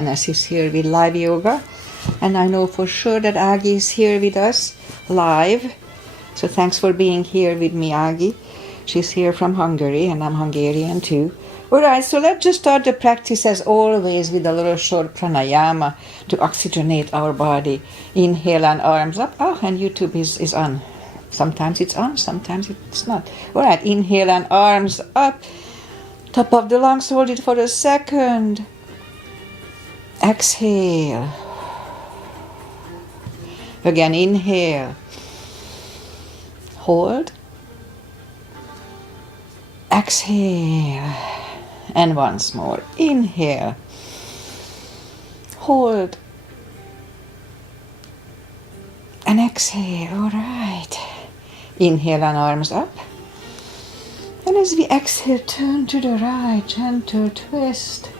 Denes is here with live yoga, and I know for sure that Agi is here with us live. So thanks for being here with me, Agi. She's here from Hungary, and I'm Hungarian too. Alright, so let's just start the practice as always with a little short pranayama to oxygenate our body. Inhale and arms up. Oh, and YouTube is on. Sometimes it's on, sometimes it's not. Alright, inhale and arms up. Top of the lungs, hold it for a second. Exhale. Again, inhale. Hold. Exhale. And once more. Inhale. Hold. And exhale. All right. Inhale and arms up. And as we exhale, turn to the right, gentle twist.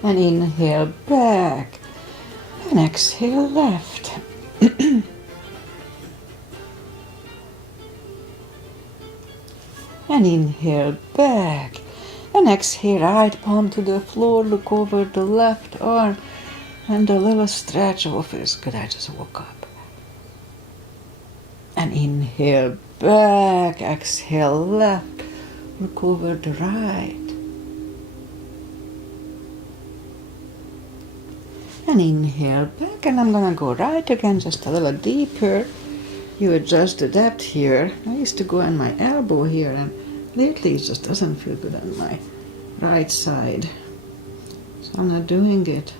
And inhale back. And exhale left. And inhale back. And exhale right palm to the floor. Look over the left arm. And a little stretch. Oh, feels good. I just woke up. And inhale back. Exhale left. Look over the right. And inhale back, and I'm gonna go right again, just a little deeper. You adjust the depth here. I used to go on my elbow here, and lately it just doesn't feel good on my right side. So I'm not doing it.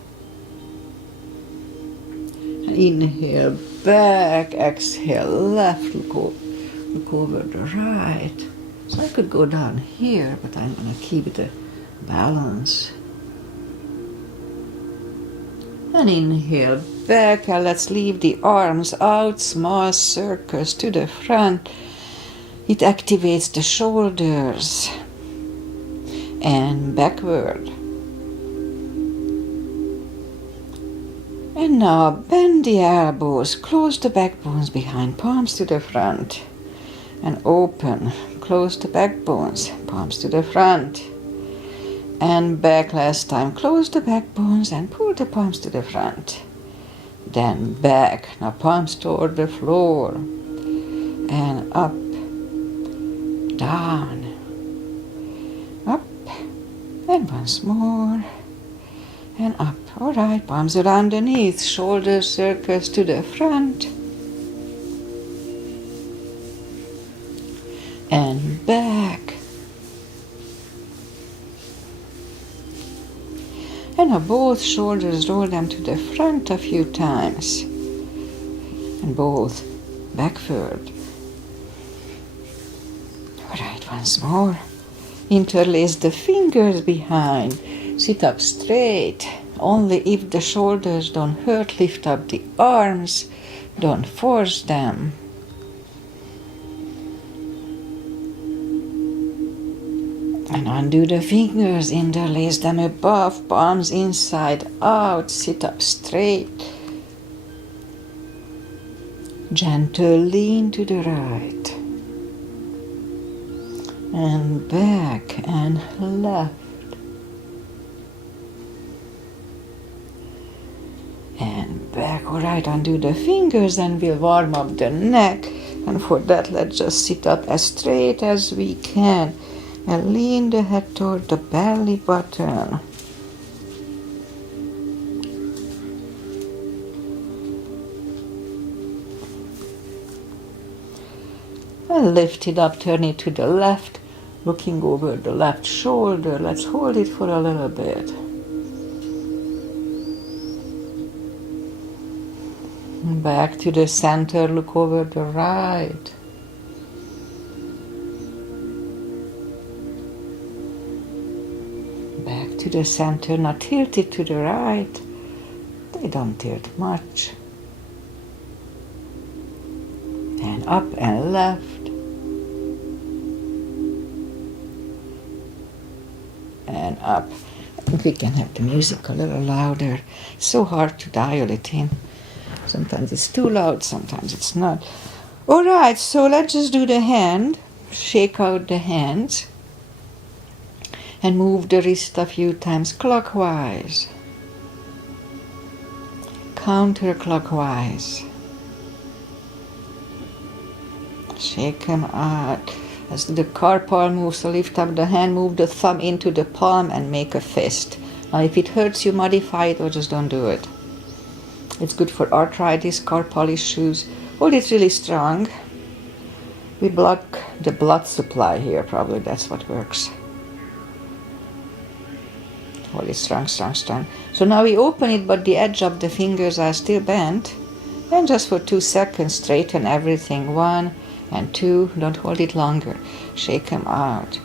And inhale back, exhale left, look over the right. So I could go down here, but I'm gonna keep the balance. And inhale back, and let's leave the arms out, small circles to the front. It activates the shoulders and backward. And now bend the elbows, close the backbones behind, palms to the front. And open, close the backbones, palms to the front. And back last time, close the backbones and pull the palms to the front. Then back, now palms toward the floor. And up, down, up, and once more. And up. Alright, palms are underneath, shoulder circles to the front. And back. And now both shoulders, roll them to the front a few times. And both backward. Alright, once more. Interlace the fingers behind. Sit up straight. Only if the shoulders don't hurt, lift up the arms. Don't force them. And undo the fingers, interlace them above, palms inside out, sit up straight. Gentle lean to the right. And back and left. And back. Alright, undo the fingers and we'll warm up the neck. And for that, let's just sit up as straight as we can. And lean the head toward the belly button. And lift it up, turn it to the left, looking over the left shoulder. Let's hold it for a little bit. Back to the center, look over the right. To the center, now tilt it to the right. They don't tilt much. And up and left. And up. I think we can have the music a little louder. It's so hard to dial it in. Sometimes it's too loud, sometimes it's not. Alright, so let's just do the hand. Shake out the hands. And move the wrist a few times clockwise, counterclockwise. Shake them out. As the carpal moves, so lift up the hand, move the thumb into the palm and make a fist. Now if it hurts you, modify it or just don't do it. It's good for arthritis, carpal issues. Hold it really strong. We block the blood supply here, probably that's what works. Hold it strong, strong, strong. So now we open it, but the edge of the fingers are still bent. And just for 2 seconds, straighten everything. 1 and 2, don't hold it longer. Shake them out.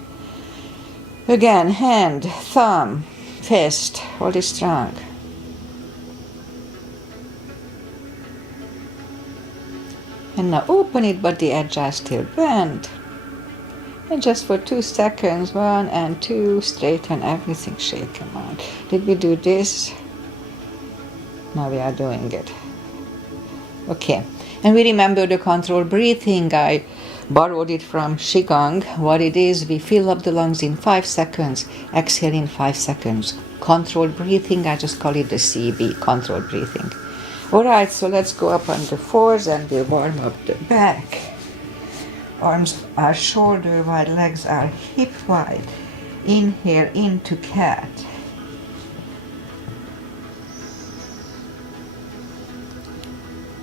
Again, hand, thumb, fist, hold it strong. And now open it, but the edge are still bent. And just for 2 seconds, 1 and 2, straighten everything, shake them out. Did we do this? Now we are doing it. Okay, and we remember the controlled breathing. I borrowed it from Qigong. What it is, we fill up the lungs in 5 seconds, exhale in 5 seconds. Controlled breathing, I just call it the CB, controlled breathing. Alright, so let's go up on the fours and we'll warm up the back. Arms are shoulder wide, legs are hip wide. Inhale into cat.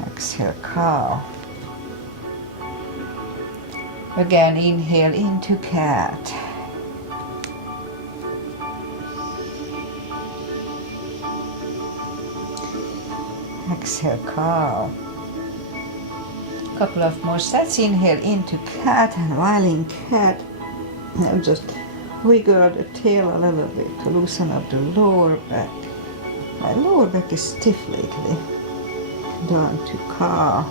Exhale, cow. Again, inhale into cat. Exhale, cow. Couple of more sets. Inhale into cat, and while in cat, now just wiggle the tail a little bit to loosen up the lower back. My lower back is stiff lately. Down to cow.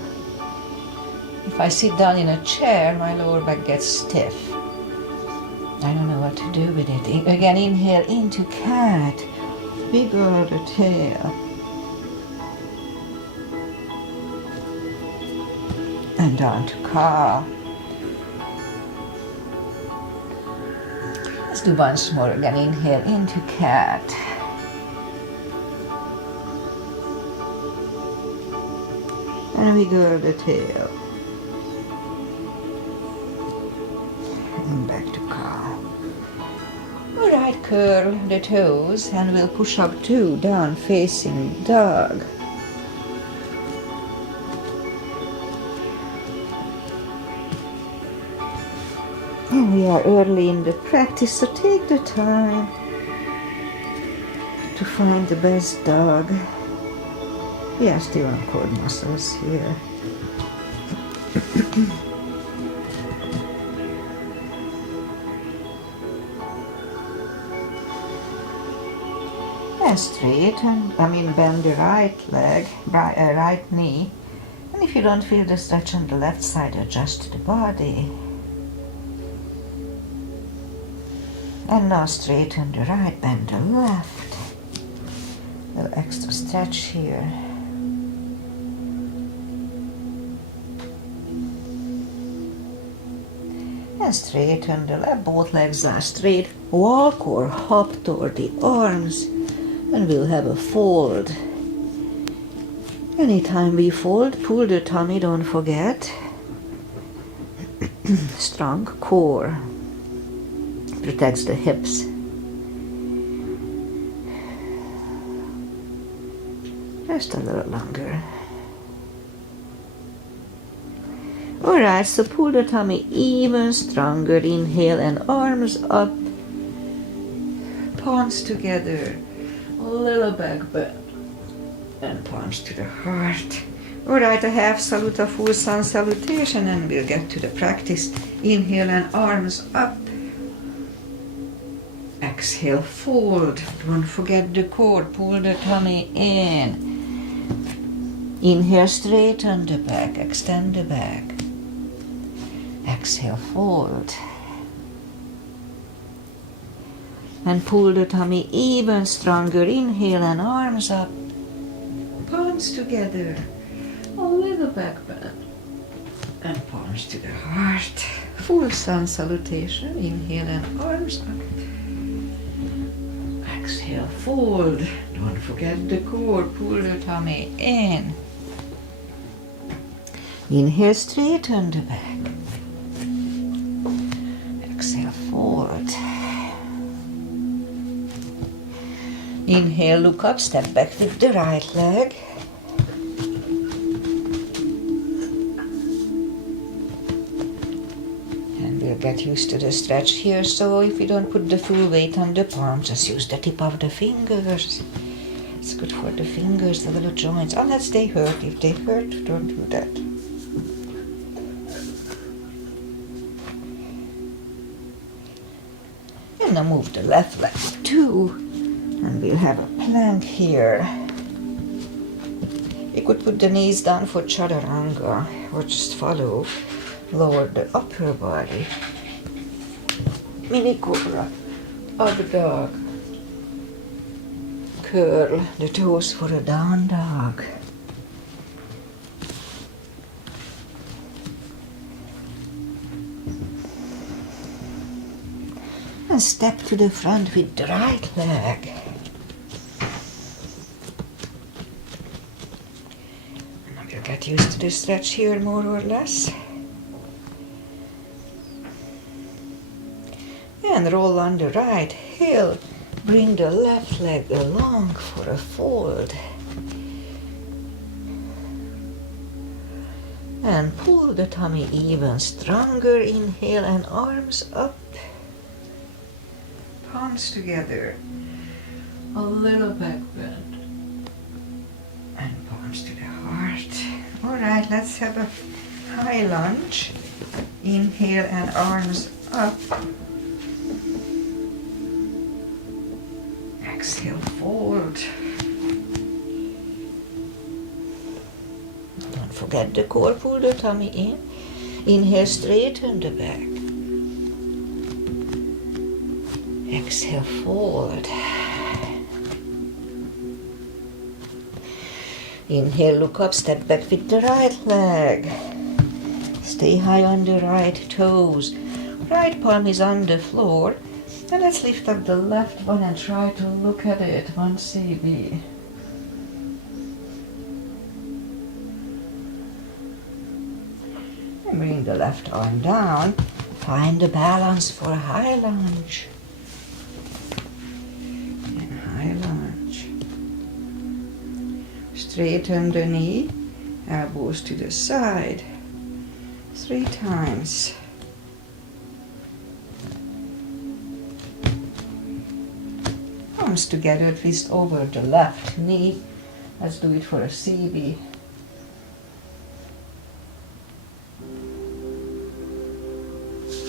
If I sit down in a chair, my lower back gets stiff. I don't know what to do with it. Again, inhale into cat. Wiggle the tail. And down to cow. Let's do once more. Again, inhale into cat. And wiggle the tail. And back to cow. Alright, curl the toes and we'll push up 2, down facing dog. And we are early in the practice, so take the time to find the best dog. We are still on core muscles here. And straighten, bend the right leg, right knee. And if you don't feel the stretch on the left side, adjust the body. And now straighten the right, bend the left. A little extra stretch here. And straighten the left, both legs are straight. Walk or hop toward the arms, and we'll have a fold. Anytime we fold, pull the tummy, don't forget. Strong core. Protects the hips. Just a little longer. Alright, so pull the tummy even stronger. Inhale and arms up. Palms together. A little back bend. And palms to the heart. Alright, a half salute, a full sun salutation, and we'll get to the practice. Inhale and arms up. Exhale, fold. Don't forget the core. Pull the tummy in. Inhale, straighten the back. Extend the back. Exhale, fold. And pull the tummy even stronger. Inhale and arms up. Palms together. A little back bend. And palms to the heart. Full sun salutation. Inhale and arms up. Exhale, fold. Don't forget the core. Pull the tummy in. Inhale, straighten the back. Exhale, fold. Inhale, look up, step back with the right leg. And we'll get used to the stretch here, so if you don't put the full weight on the palm, just use the tip of the fingers. It's good for the fingers, the little joints, unless they hurt. If they hurt, don't do that. And now move the left leg too. And we'll have a plank here. You could put the knees down for chaturanga or just follow. Lower the upper body. Mini cobra. Up dog. Curl the toes for a down dog. And step to the front with the right leg. We'll get used to the stretch here more or less. And roll on the right heel. Bring the left leg along for a fold. And pull the tummy even stronger. Inhale and arms up. Palms together. A little back bend. And palms to the heart. Alright, let's have a high lunge. Inhale and arms up. Exhale, fold. Don't forget the core, pull the tummy in. Inhale, straighten the back. Exhale, fold. Inhale, look up, step back with the right leg. Stay high on the right toes. Right palm is on the floor. And let's lift up the left one and try to look at it, 1 CB. And bring the left arm down. Find the balance for a high lunge. And high lunge. Straighten the knee, elbows to the side. 3 times. Palms together, twist over the left knee. Let's do it for a CB.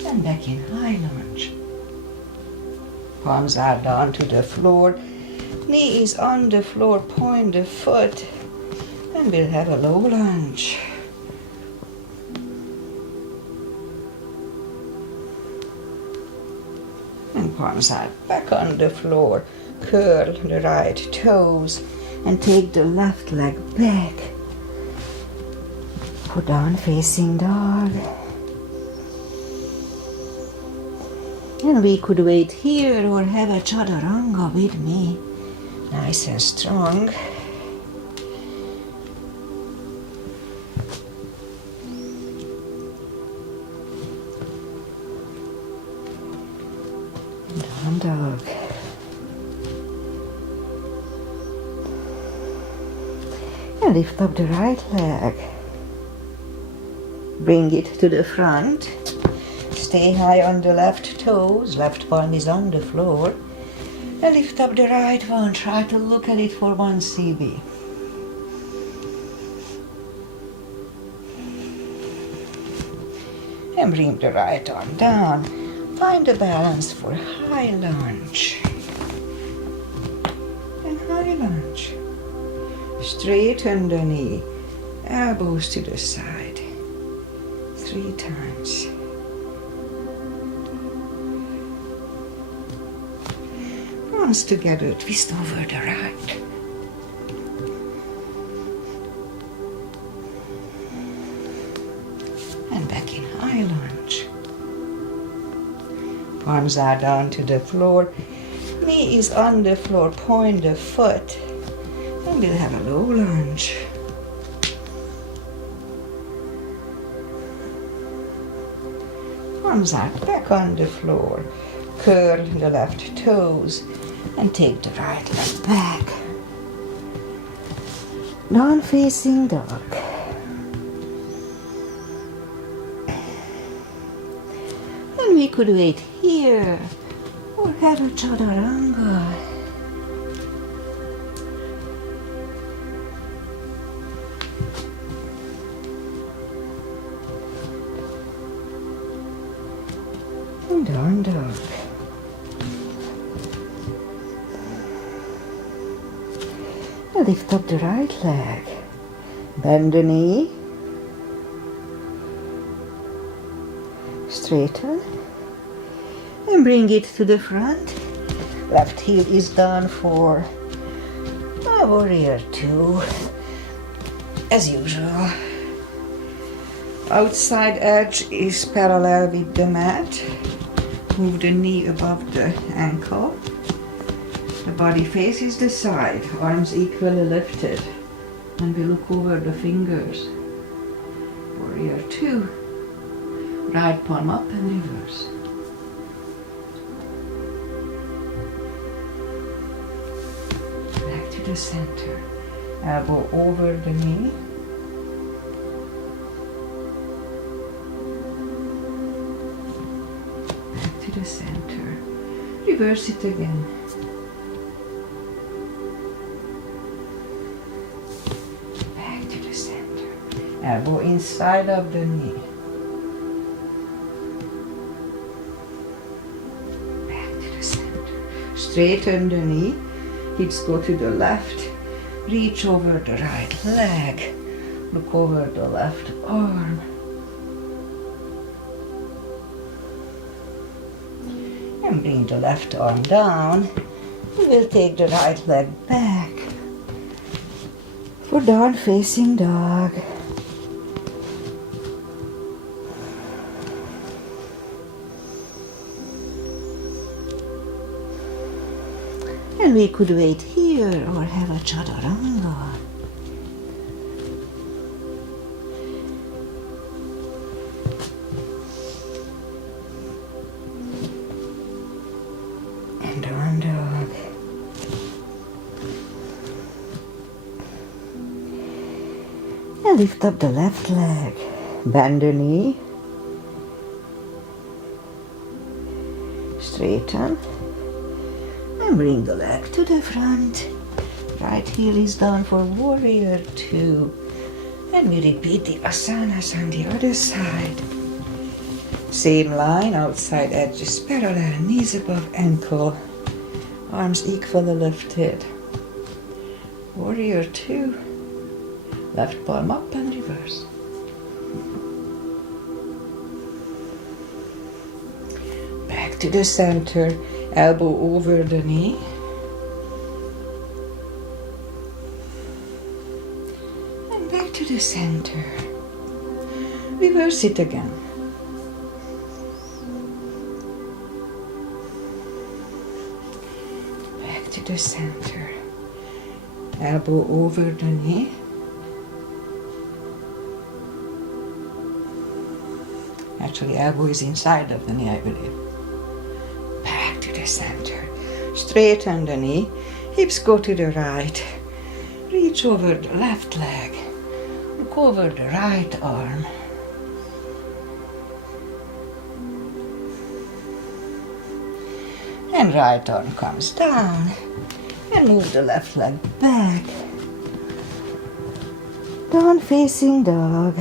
And back in high lunge. Palms are down to the floor. Knee is on the floor, point the foot. And we'll have a low lunge. And palms are back on the floor. Curl the right toes and take the left leg back. Put down facing dog. And we could wait here or have a chaturanga with me. Nice and strong. Down dog. And lift up the right leg. Bring it to the front. Stay high on the left toes. Left palm is on the floor. And lift up the right one. Try to look at it for 1 CB. And bring the right arm down. Find the balance for high lunge. And high lunge. Straighten the knee. Elbows to the side. 3 times. Palms together, twist over the right. And back in high lunge. Palms are down to the floor. Knee is on the floor, point the foot, and we'll have a low lunge. Arms out back on the floor. Curl the left toes and take the right leg back. Down facing dog. And we could wait here or have a chaturanga. And down dog. And lift up the right leg. Bend the knee. Straighten. And bring it to the front. Left heel is done for a warrior two, as usual. Outside edge is parallel with the mat. Move the knee above the ankle. The body faces the side, arms equally lifted. And we look over the fingers. Warrior two. Right palm up and reverse. Back to the center. Elbow over the knee. Back to the center. Reverse it again. Back to the center. Elbow inside of the knee. Straighten the knee, hips go to the left, reach over the right leg, look over the left arm. And bring the left arm down. We will take the right leg back for down facing dog. And we could wait here or have a chaturanga. And down dog. And lift up the left leg. Bend the knee. Straighten. And bring the leg to the front. Right heel is down for warrior two. And we repeat the asanas on the other side. Same line, outside edges parallel, knees above ankle. Arms equally lifted. Warrior two. Left palm up and reverse. Back to the center. Elbow over the knee. And back to the center. Reverse it again. Back to the center. Elbow over the knee. Actually, elbow is inside of the knee, I believe. Center. Straighten the knee, hips go to the right, reach over the left leg, look over the right arm. And right arm comes down, and move the left leg back. Down facing dog.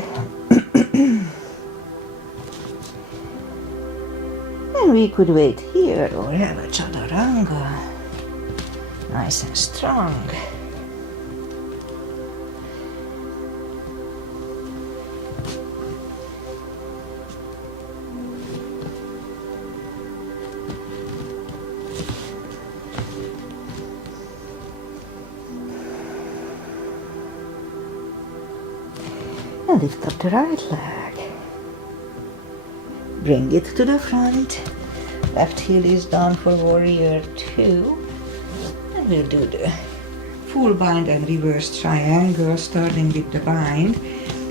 And we could wait here or have a chaturanga. Nice and strong. And lift up the right leg. Bring it to the front. Left heel is down for warrior 2. And we'll do the full bind and reverse triangle, starting with the bind.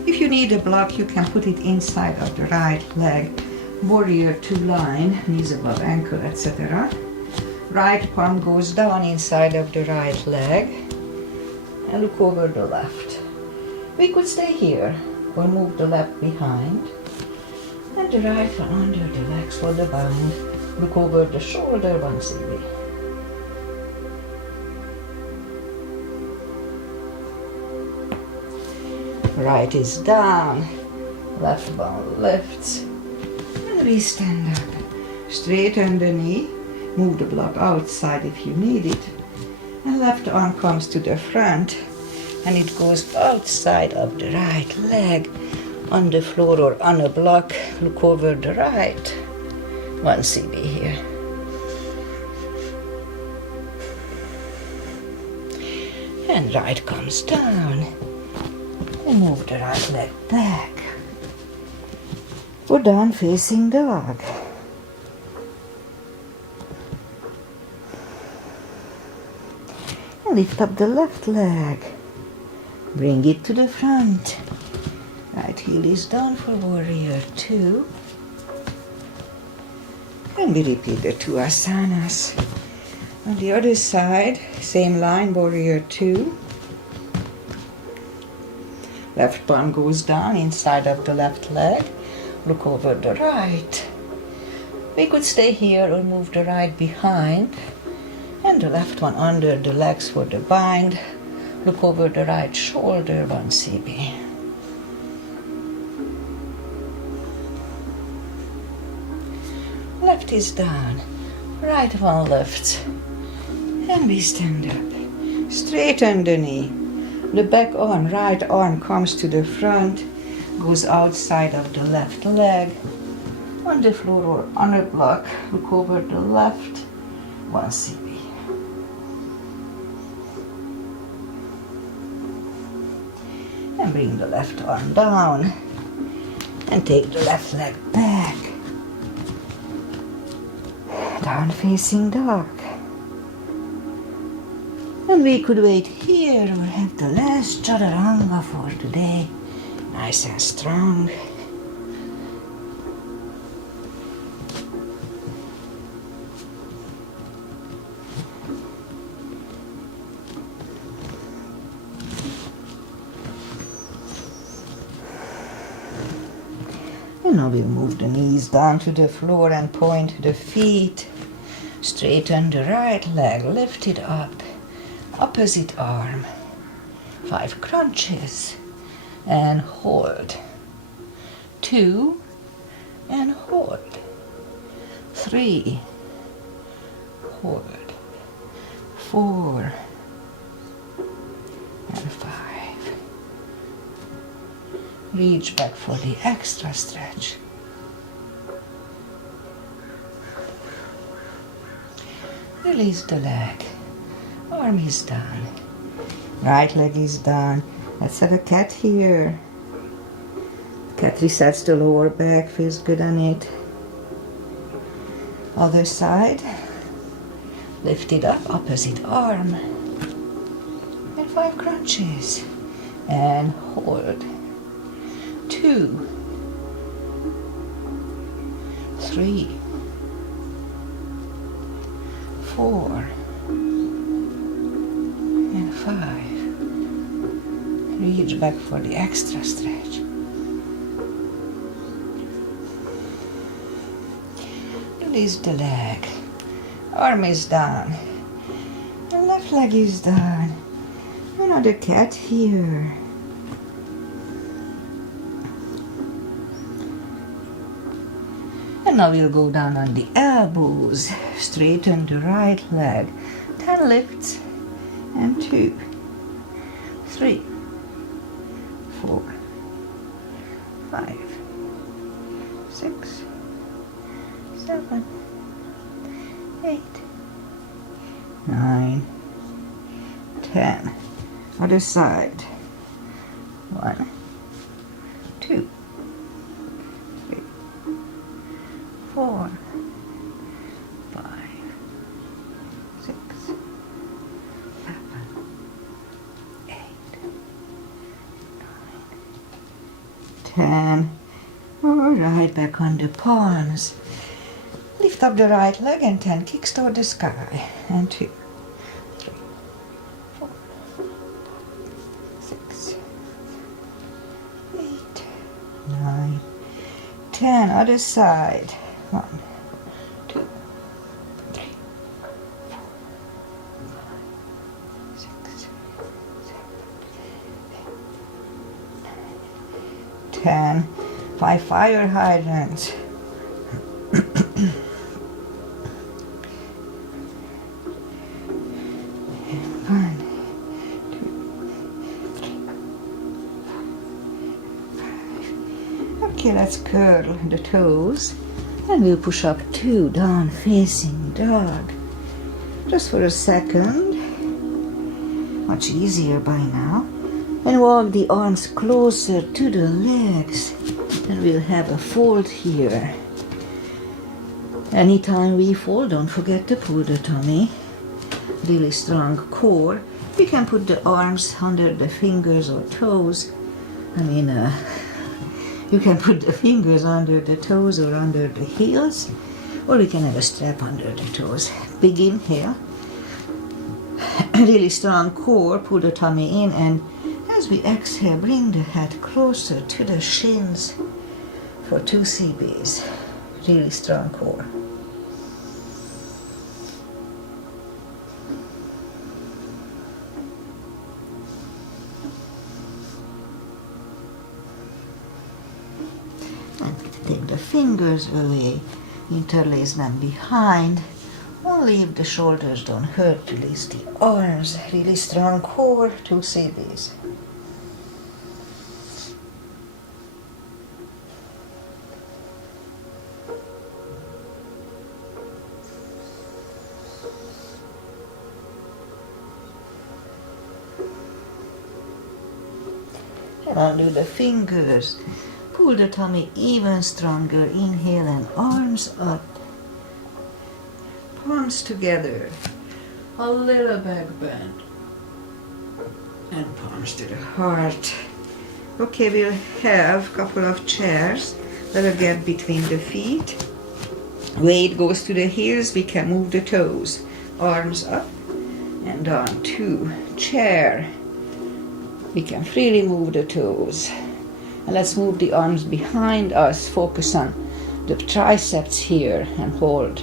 If you need a block, you can put it inside of the right leg. Warrior 2 line, knees above ankle, etc. Right palm goes down inside of the right leg and look over the left. We could stay here or move the left behind and the right one under the legs for the bind. Look over the shoulder once again. Right is down, left one lifts, and we stand up. Straighten the knee, move the block outside if you need it, and left arm comes to the front, and it goes outside of the right leg, on the floor or on a block. Look over the right, 1 cb here. And right comes down. And move the right leg back for down facing dog. And lift up the left leg. Bring it to the front. Right heel is down for warrior 2. And we repeat the 2 asanas. On the other side, same line, warrior 2. Left palm goes down inside of the left leg. Look over the right. We could stay here or move the right behind. And the left one under the legs for the bind. Look over the right shoulder, 1 cb. Left is down. Right one lifts. And we stand up. Straighten the knee. The back arm, right arm comes to the front, goes outside of the left leg, on the floor or on a block. Look over the left, 1 cb. And bring the left arm down, and take the left leg back. Down facing dog. And we could wait here or have the last chaturanga for today. Nice and strong. And now we'll move the knees down to the floor and point the feet. Straighten the right leg, lift it up. Opposite arm, 5 crunches, and hold, 2, and hold, 3, hold, 4, and 5. Reach back for the extra stretch. Release the leg. Arm is down. Right leg is down. Let's have a cat here. Cat resets the lower back, feels good on it. Other side. Lift it up, opposite arm. And 5 crunches. And hold. 2, 3, 4, and 5. Reach back for the extra stretch. Release the leg. Arm is down. The left leg is down. Another cat here. And now we'll go down on the elbows. Straighten the right leg. 10 lifts. And 2, 3, 4, 5, 6, 7, 8, 9, 10. Other side. 1, 2, 3, 4, 10. All right, back on the palms. Lift up the right leg and 10. Kicks toward the sky. And 2, 3, 4, 6, 8, 9, 10. Other side. 1, 2, 3, 4, 5, 6, 7, 8, 9, 10. 5 fire hydrants. 1, 2, 3, 4, 5. Okay, let's curl the toes and we'll push up 2 down facing dog. Just for a second. Much easier by now. And walk the arms closer to the legs. And we'll have a fold here. Anytime we fold, don't forget to pull the tummy. Really strong core. We can put the arms under the fingers or toes. You can put the fingers under the toes or under the heels. Or we can have a strap under the toes. Big inhale. Really strong core. Pull the tummy in, and as we exhale, bring the head closer to the shins for 2 CBs. Really strong core. And take the fingers away, interlace them behind. Only if the shoulders don't hurt, release the arms. Really strong core, 2 CBs. And undo the fingers. Pull the tummy even stronger. Inhale and arms up. Palms together. A little back bend. And palms to the heart. Okay, we'll have a couple of chairs. Little gap between the feet. Weight goes to the heels. We can move the toes. Arms up and down. 2. Chair. We can freely move the toes. And let's move the arms behind us. Focus on the triceps here and hold.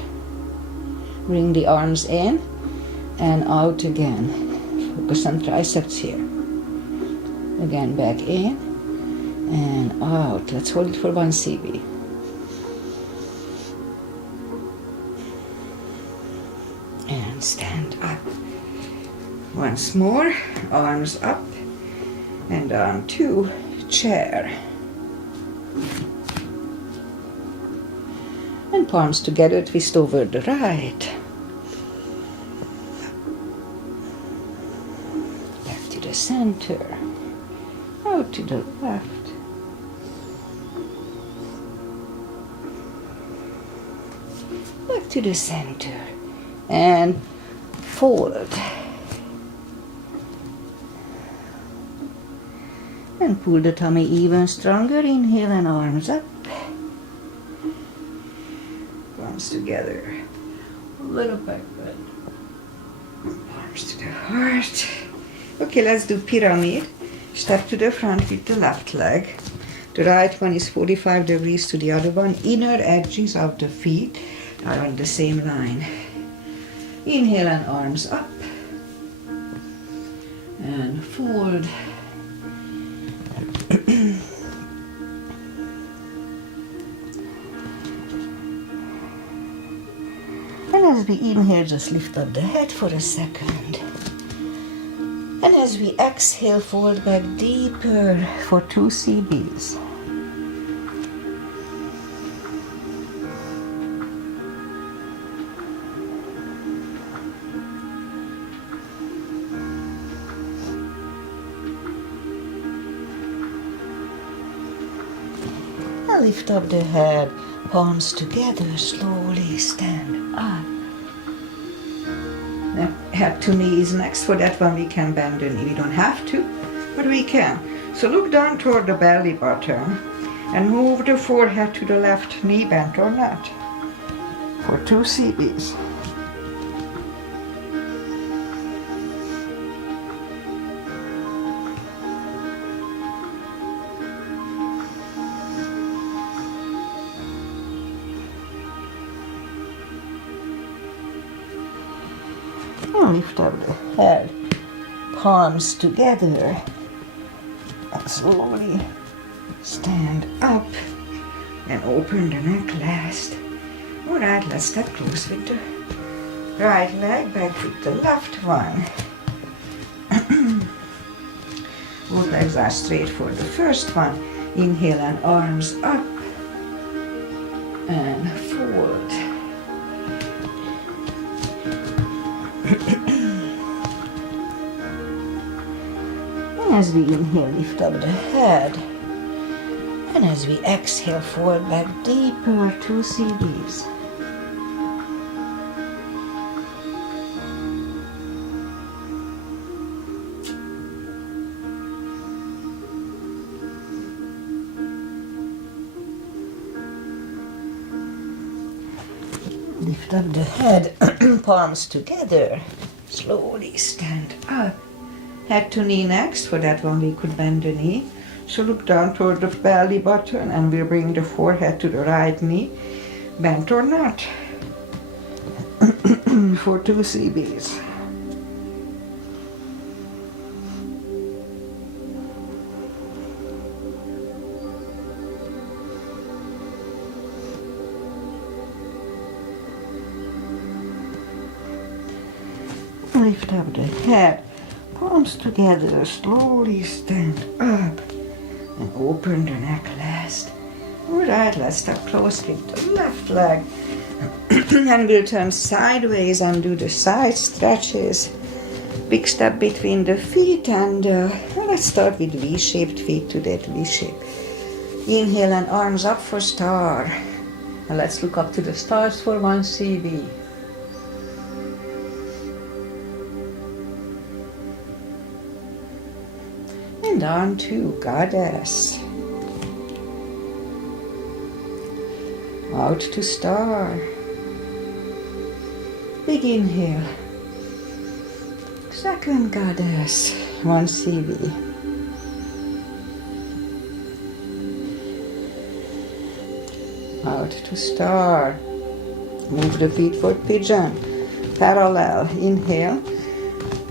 Bring the arms in and out again. Focus on triceps here. Again, back in and out. Let's hold it for 1 CB. And stand up. Once more, arms up and down. 2. Chair. And palms together, twist over the right. Back to the center. Out to the left. Back to the center. And forward. And pull the tummy even stronger. Inhale and arms up. Palms together. A little back bend. Arms to the heart. Okay, let's do pyramid. Step to the front with the left leg. The right one is 45 degrees to the other one. Inner edges of the feet are on the same line. Inhale and arms up. And fold. And as we inhale, just lift up the head for a second. And as we exhale, fold back deeper for 2 CBs. And lift up the head, palms together, slowly stand up. Head to knees next. For that one we can bend the knee. We don't have to, but we can. So look down toward the belly button And move the forehead to the left knee, bent or not, for 2 CBs. And lift up the head, palms together, and slowly stand up and open the neck last. Alright, let's step close with the right leg, back with the left one. Both legs are straight for the first one. Inhale and arms up and forward. And as we inhale, lift up the head. And as we exhale, forward back deeper, 2 CBs. Lift up the head, palms together. Slowly stand up. Head to knee next. For that one we could bend the knee. So look down toward the belly button and we'll bring the forehead to the right knee. Bent or not. For 2 CBs. Lift up the head, palms together, slowly stand up and open the neck last. Alright, let's step close with the left leg and we'll turn sideways and do the side stretches. Big step between the feet and let's start with V-shaped feet to that V-shape. Inhale and arms up for star. And let's look up to the stars for 1 CB. And on to goddess. Out to star. Big inhale. Second goddess. 1 CB. Out to star. Move the feet for pigeon. Parallel. Inhale.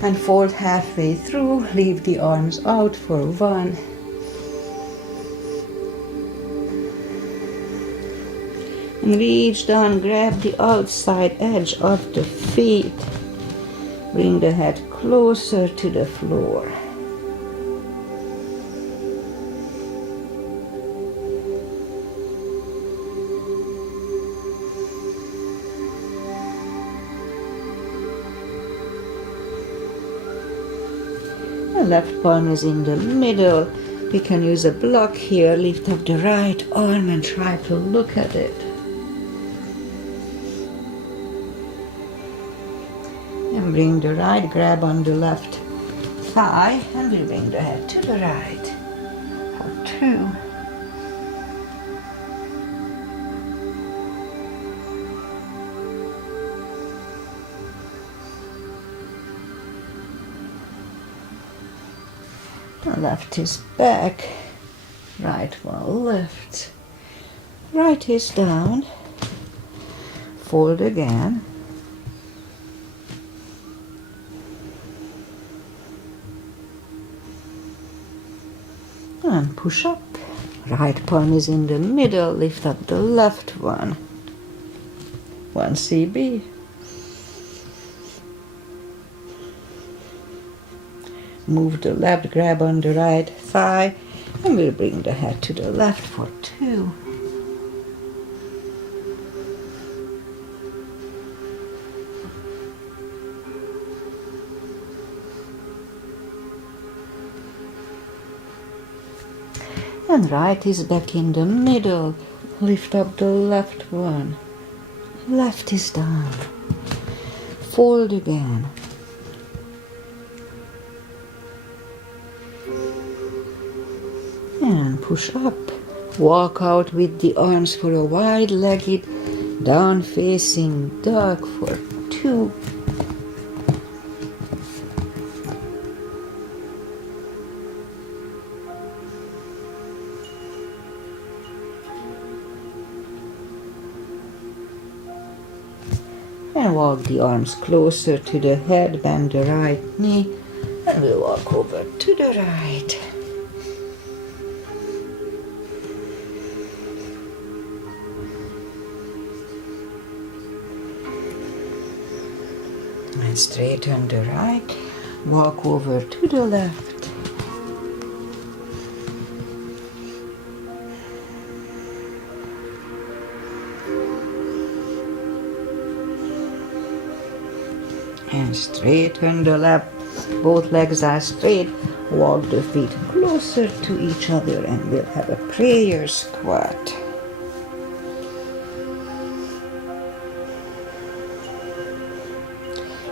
And fold halfway through, leave the arms out for 1. And reach down, grab the outside edge of the feet. Bring the head closer to the floor. Left palm is in the middle. We can use a block here. Lift up the right arm and try to look at it. And bring the right grab on the left thigh and we'll bring the head to the right for 2. Left is back, right one left. Right is down, fold again. And push up. Right palm is in the middle, lift up the left one. 1 CB. Move the left, grab on the right thigh, and we'll bring the head to the left for 2. And right is back in the middle. Lift up the left one. Left is down. Fold again. And push up. Walk out with the arms for a wide-legged, down-facing dog for 2. And walk the arms closer to the head, bend the right knee, and we'll walk over to the right. And straighten the right, walk over to the left. And straighten the left, both legs are straight, walk the feet closer to each other and we'll have a prayer squat.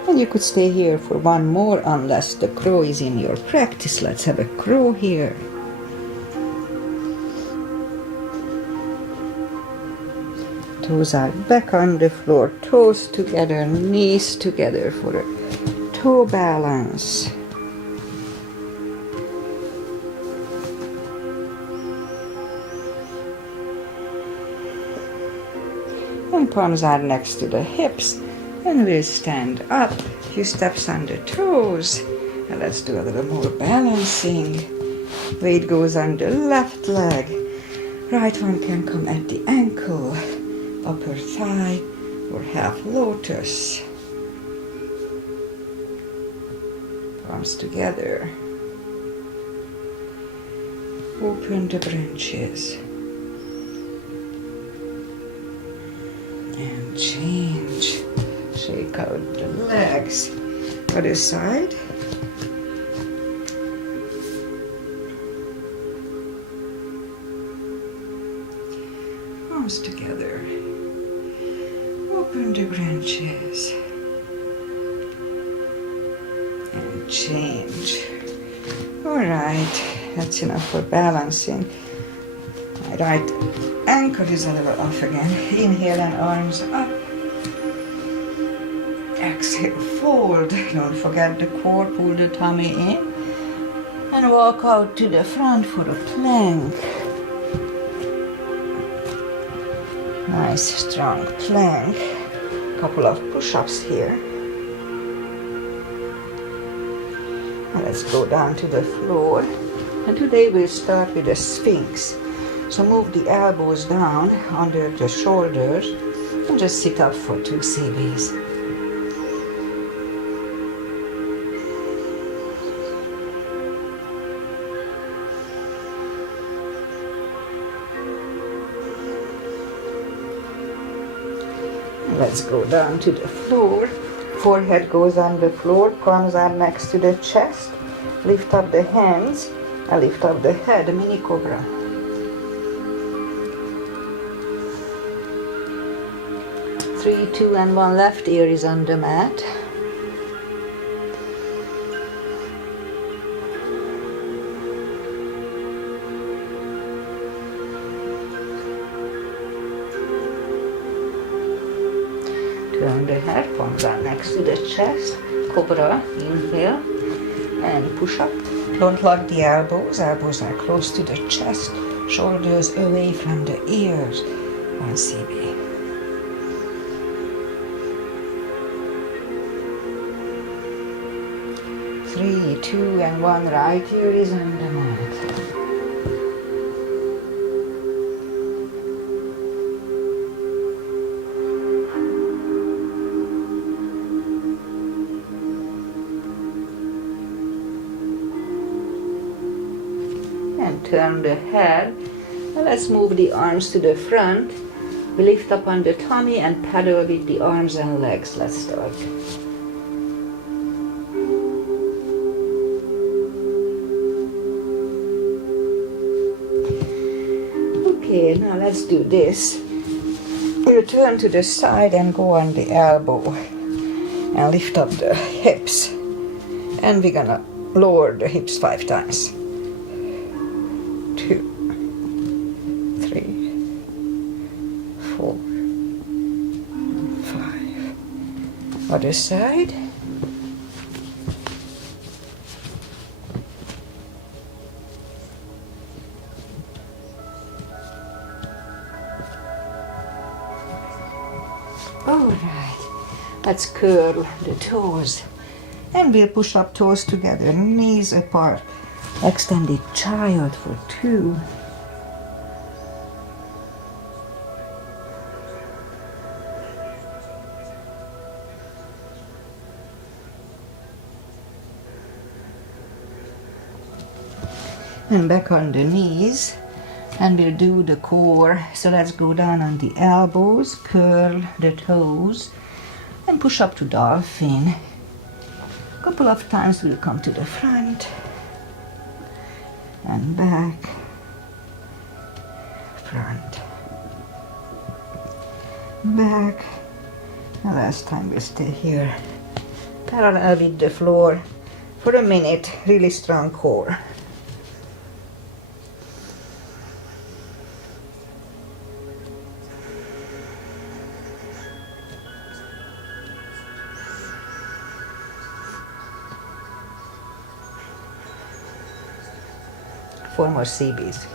And you could stay here for one more unless the crow is in your practice. Let's have a crow here. Toes are back on the floor, toes together, knees together for a toe balance. And palms are next to the hips. And we'll stand up, a few steps on the toes. And let's do a little more balancing. Weight goes on the left leg. Right one can come at the ankle, upper thigh, or half lotus. Palms together. Open the branches. And change. Shake out the legs. Other side. Arms together. Open the branches. And change. Alright, that's enough for balancing. My right ankle is a little off again. Inhale and arms up. Exhale, fold. Don't forget the core, pull the tummy in. And walk out to the front for a plank. Nice strong plank. Couple of push-ups here. And let's go down to the floor. And today we'll start with the Sphinx. So move the elbows down under the shoulders and just sit up for 2 CBs. Let's go down to the floor. Forehead goes on the floor, palms are next to the chest. Lift up the hands and lift up the head, mini cobra. Three, 2, and 1 left ear is on the mat. Turn the head, palms are next to the chest. Cobra, inhale and push up. Don't lock the elbows. Elbows are close to the chest. Shoulders away from the ears. 1 CB. Three, 2, and 1 right ear is on the mat. And turn the head. Now let's move the arms to the front. We lift up on the tummy and paddle with the arms and legs. Let's start. Okay, now let's do this. You turn to the side and go on the elbow and lift up the hips. And we're gonna lower the hips 5 times. 2, Other side. Alright, let's curl the toes. And we'll push up toes together, knees apart. Extended child for 2. And back on the knees. And we'll do the core. So let's go down on the elbows, curl the toes, and push up to dolphin. A couple of times we'll come to the front and back, front, back. And last time we'll stay here, parallel with the floor for a minute. Really strong core. Four more CBs.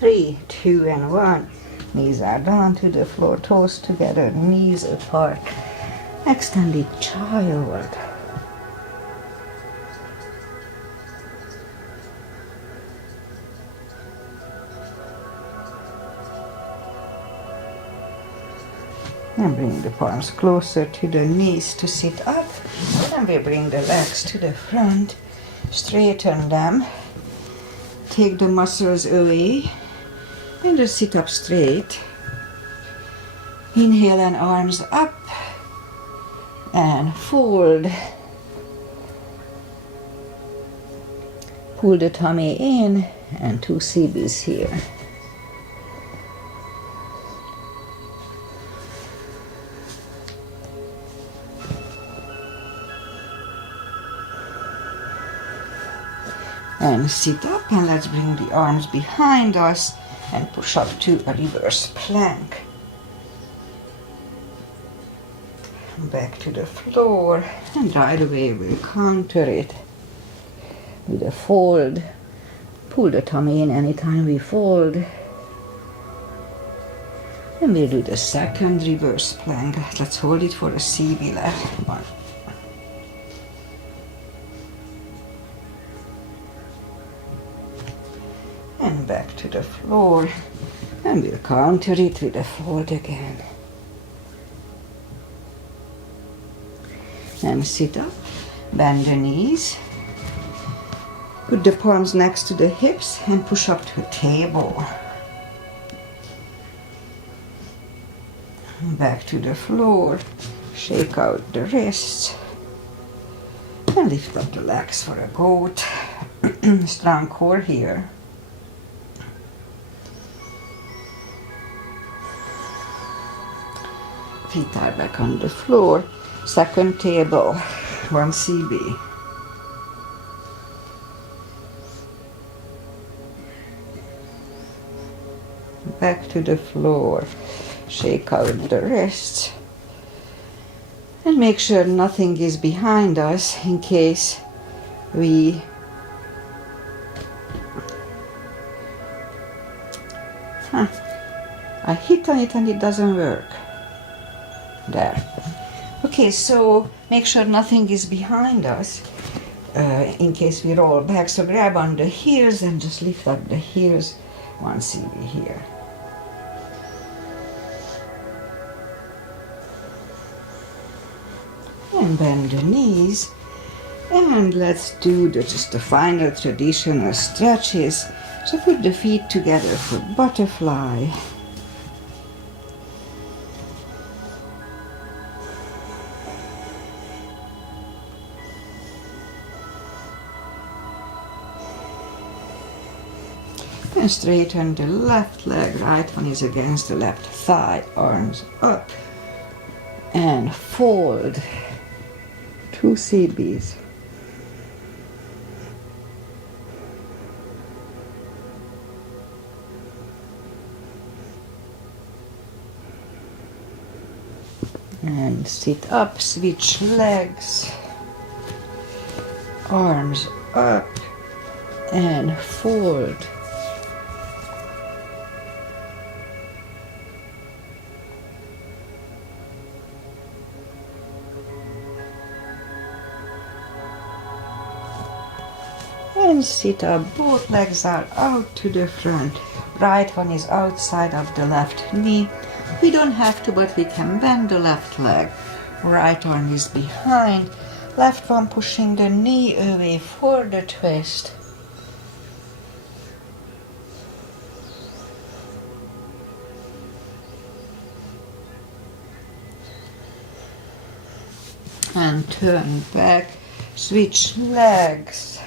Three, 2, and 1. Knees are down to the floor, toes together, knees apart. Extended child. And bring the palms closer to the knees to sit up. And we bring the legs to the front. Straighten them. Take the muscles away. And just sit up straight. Inhale and arms up. And fold. Pull the tummy in. And 2 CBs here. And sit up, and let's bring the arms behind us and push up to a reverse plank. Back to the floor, and right away we'll counter it with a fold. Pull the tummy in anytime we fold. And we'll do the second reverse plank. Let's hold it for a CB left. 1. And back to the floor, and we'll counter it with a fold again. And sit up, bend the knees, put the palms next to the hips, and push up to a table. Back to the floor, shake out the wrists, and lift up the legs for a goat. Strong core here. Feet are back on the floor. Second table, 1 CB. Back to the floor. Shake out the wrists. And make sure nothing is behind us in case we I hit on it and it doesn't work. There. Okay, so make sure nothing is behind us in case we roll back. So grab on the heels and just lift up the heels. 1 CB here. And bend the knees. And let's do just the final traditional stretches. So put the feet together for butterfly. And straighten the left leg, right one is against the left thigh, arms up. And fold 2 CBs. And sit up, switch legs, arms up and fold. And sit up, both legs are out to the front. Right one is outside of the left knee. We don't have to, but we can bend the left leg. Right arm is behind. Left one pushing the knee away for the twist. And turn back, switch legs.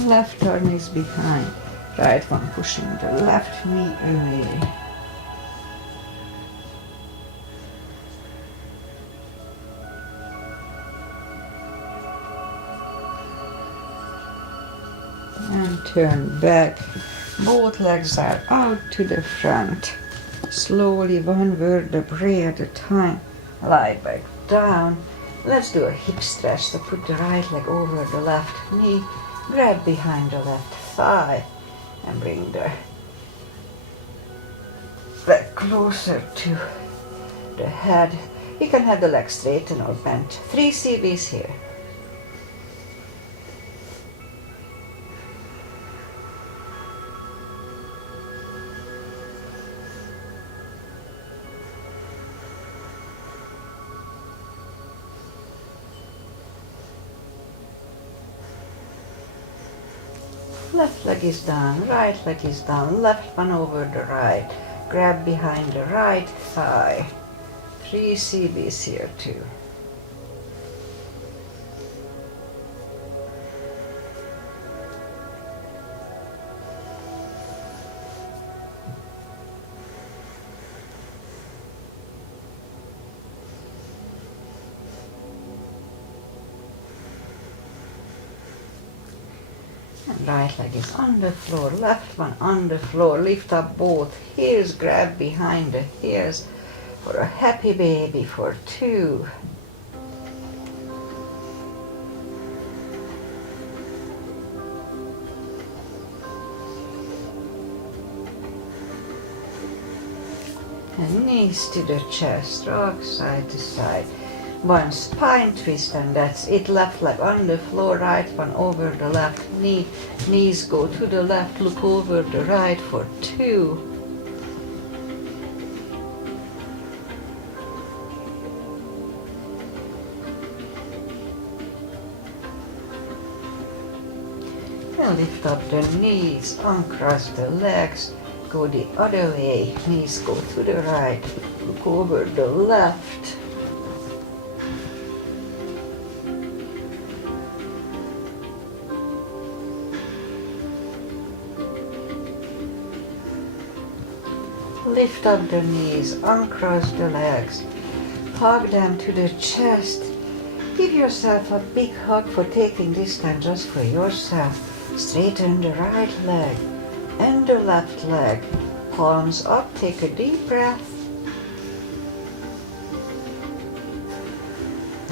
Left arm is behind. Right one pushing the left knee away. And turn back. Both legs are out to the front. Slowly, one vertebrae at a time. Lie back down. Let's do a hip stretch. So put the right leg over the left knee. Grab behind the left thigh and bring the leg closer to the head. You can have the leg straightened or bent. 3 CBs here. Left leg is down, right leg is down, left one over the right. Grab behind the right thigh. 3 CBs here too. Right leg is on the floor, left one on the floor. Lift up both heels, grab behind the heels for a happy baby for 2. And knees to the chest, rock side to side. 1 spine twist and that's it. Left leg on the floor, right one over the left knee. Knees go to the left, look over the right for 2. And lift up the knees, uncross the legs, go the other way. Knees go to the right, look over the left. Lift up the knees, uncross the legs, hug them to the chest. Give yourself a big hug for taking this time just for yourself. Straighten the right leg and the left leg. Palms up, take a deep breath.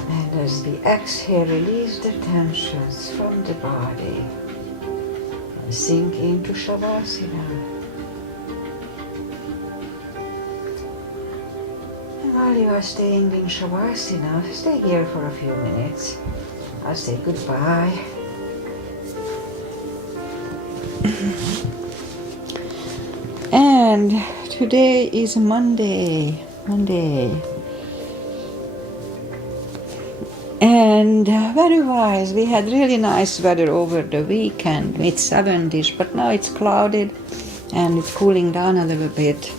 And as the exhale, release the tensions from the body. And sink into Shavasana. While you are staying in Shavasana, stay here for a few minutes. I'll say goodbye. And today is Monday. And weather-wise, we had really nice weather over the weekend, mid-70s, but now it's clouded and it's cooling down a little bit.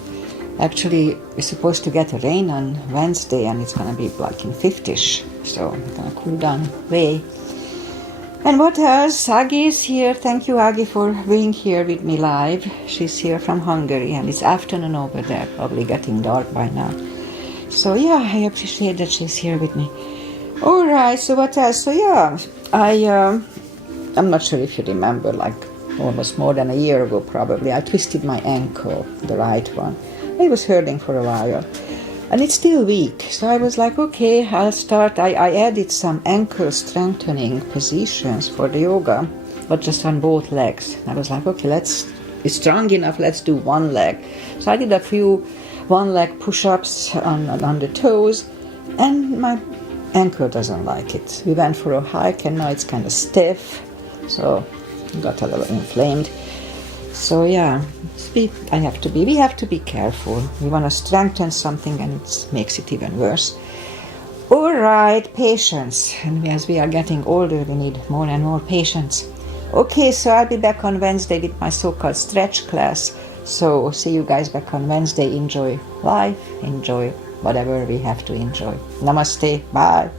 Actually, we're supposed to get rain on Wednesday and it's going to be like in 50s, so it's going to cool down way. And what else? Agi is here. Thank you, Agi, for being here with me live. She's here from Hungary, and it's afternoon over there, probably getting dark by now. So yeah, I appreciate that she's here with me. All right, so what else? So yeah, I'm not sure if you remember, like almost more than a year ago probably, I twisted my ankle, the right one. It was hurting for a while. And it's still weak. So I was like, okay, I'll start. I added some ankle strengthening positions for the yoga, but just on both legs. I was like, okay, it's strong enough, let's do one leg. So I did a few one-leg push-ups on the toes, and my ankle doesn't like it. We went for a hike, and now it's kind of stiff, so it got a little inflamed. So yeah, we have to be careful. We want to strengthen something and it makes it even worse. All right, patience. And as we are getting older, we need more and more patience. Okay, so I'll be back on Wednesday with my so-called stretch class. So see you guys back on Wednesday. Enjoy life, enjoy whatever we have to enjoy. Namaste, bye.